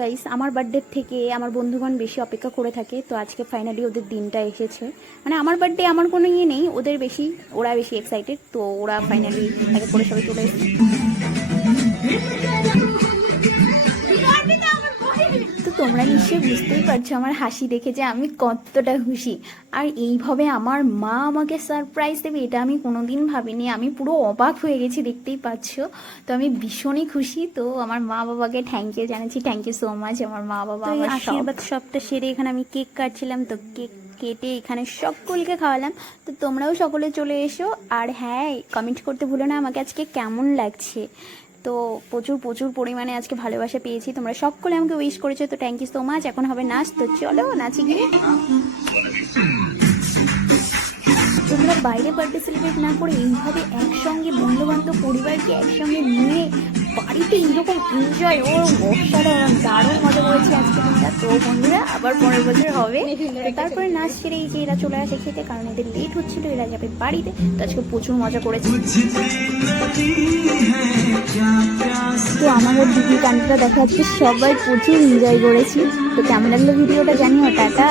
Guys, আমার বার্থডের থেকে আমার বন্ধুগণ বেশি অপেক্ষা করে থাকে। তো আজকে ফাইনালি ওদের দিনটা এসেছে। মানে আমার বার্থডে আমার কোনো ইয়ে নেই, ওদের বেশি, ওরা বেশি এক্সাইটেড। তো ওরা ফাইনালি একে করে সবাই চলে এসেছে। তো তোমরা নিশ্চয়ই বুঝতেই পারছো আমার হাসি দেখে যে আমি কতটা খুশি। আর এইভাবে আমার মা আমাকে সারপ্রাইজ দেবে এটা আমি কোনোদিন ভাবিনি। আমি পুরো অবাক হয়ে গেছি, দেখতেই পাচ্ছ। তো আমি ভীষণই খুশি। তো আমার মা বাবাকে থ্যাংক ইউ জানাচ্ছি, থ্যাংক ইউ সো মাচ। আমার মা বাবা আমার আশীর্বাদ সবটা সেরে এখানে আমি কেক কাটছিলাম। তো কেক কেটে এখানে সকলকে খাওয়ালাম। তো তোমরাও সকলে চলে এসো। আর হ্যাঁ, কমেন্ট করতে ভুলো না আমাকে আজকে কেমন লাগছে। তো প্রচুর প্রচুর পরিমাণে আজকে ভালোবাসা পেয়েছি, তোমরা সকলে আমাকে উইশ করেছো। তো থ্যাংক ইউ সো মাচ। এখন হবে নাচ, তো চলো নাচি গিয়ে। তোমরা বাইরে বার্থডে সেলিব্রেট না করে এইভাবে একসঙ্গে বন্ধুবান্ধব পরিবারকে একসঙ্গে নিয়ে বাড়িতে এইরকম এনজয়, ও অসাধারণ দারুণ মজা করেছে আজকে দিনটা। তো বন্ধুরা আবার পরের বছর হবে। তো তারপরে নাচ ছেড়ে এই যে এরা চলে আসে খেতে, কারণ এদের লেট হচ্ছিল, এরা যাবে বাড়িতে। তো আজকে প্রচুর মজা করেছে। তো আমাদের দিদি কাণ্ডটা দেখা আজকে সবাই প্রচুর এনজয় করেছি। তো কেমন লাগলো ভিডিওটা জানিও। টাটা।